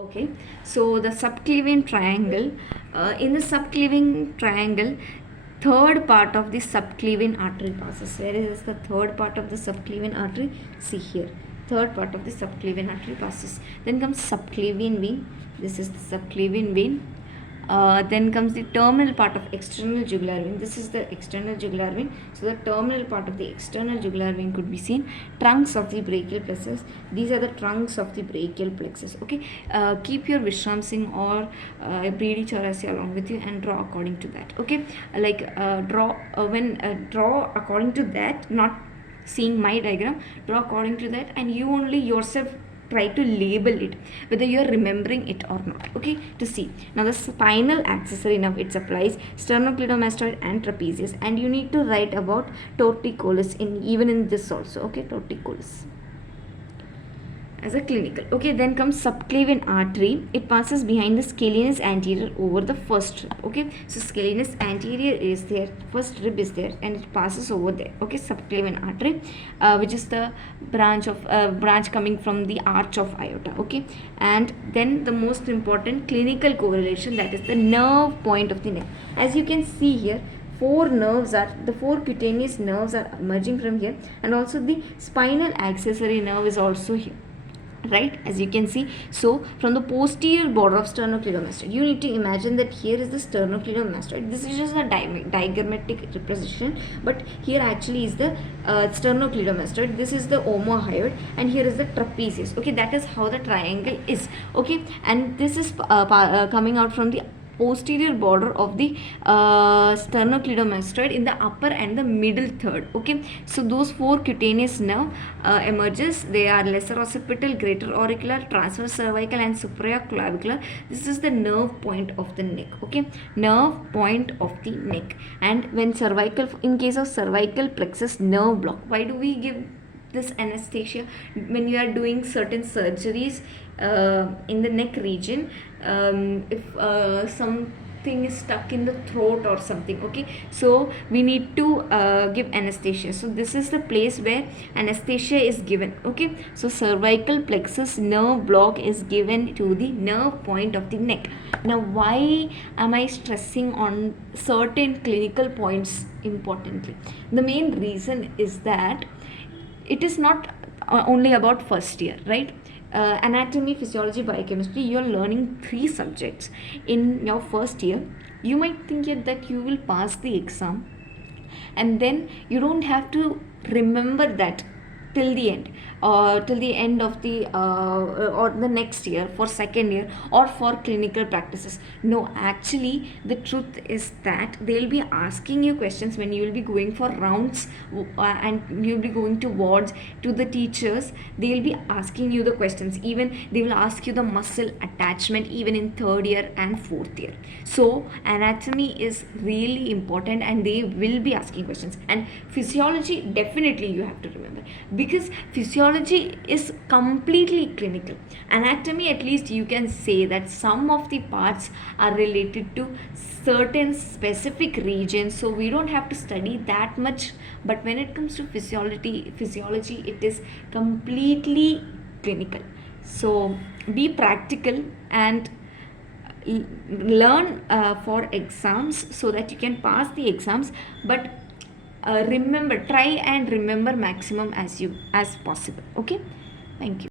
Okay, so the subclavian triangle, in the subclavian triangle, third part of the subclavian artery passes. Where is the third part of the subclavian artery? See here, third part of the subclavian artery passes. Then comes subclavian vein. This is the subclavian vein. Then comes the terminal part of external jugular vein. This is the external jugular vein. So the terminal part of the external jugular vein could be seen. Trunks of the brachial plexus. These are the trunks of the brachial plexus. Okay. Keep your Vishram Singh or Brady Chaurasi along with you and draw according to that. Okay. Draw according to that, not seeing my diagram. Draw according to that, and you only yourself try to label it whether you are remembering it or not. Okay, to see now the spinal accessory nerve, it supplies sternocleidomastoid and trapezius, and you need to write about torticollis in this also. Okay, torticollis as a clinical. Okay, then comes subclavian artery. It passes behind the scalenus anterior over the first rib. Okay, so scalenus anterior is there, first rib is there, and it passes over there. Okay, subclavian artery, which is the branch coming from the arch of aorta. Okay, and then the most important clinical correlation, that is the nerve point of the neck. As you can see here, four cutaneous nerves are emerging from here, and also the spinal accessory nerve is also here, right, as you can see. So from the posterior border of sternocleidomastoid, you need to imagine that here is the sternocleidomastoid. This is just a diagrammatic representation, but here actually is the sternocleidomastoid. This is the omohyoid, and here is the trapezius. Okay, that is how the triangle is. Okay, and this is coming out from the posterior border of the sternocleidomastoid in the upper and the middle third. Okay, so those four cutaneous nerve emerges. They are lesser occipital, greater auricular, transverse cervical, and superior clavicular. This is the nerve point of the neck. Okay, nerve point of the neck. And when cervical, in case of cervical plexus nerve block, why do we give this anesthesia when you are doing certain surgeries in the neck region? If something is stuck in the throat or something, okay, so we need to give anesthesia. So this is the place where anesthesia is given. Okay, so cervical plexus nerve block is given to the nerve point of the neck. Now, why am I stressing on certain clinical points importantly? The main reason is that it is not only about first year, right? Anatomy, physiology, biochemistry, you are learning 3 subjects in your first year. You might think that you will pass the exam, and then you don't have to remember that till the end, till the end of the or the next year for second year or for clinical practices. No, actually the truth is that they will be asking you questions when you will be going for rounds, and you will be going to wards to the teachers. They will be asking you the questions. Even they will ask you the muscle attachment even in third year and fourth year. So anatomy is really important, and they will be asking questions. And physiology, definitely you have to remember, because physiology is completely clinical. Anatomy, at least you can say that some of the parts are related to certain specific regions, so we don't have to study that much. But when it comes to physiology, it is completely clinical. So be practical and learn for exams so that you can pass the exams. But try and remember maximum as possible. Okay, thank you.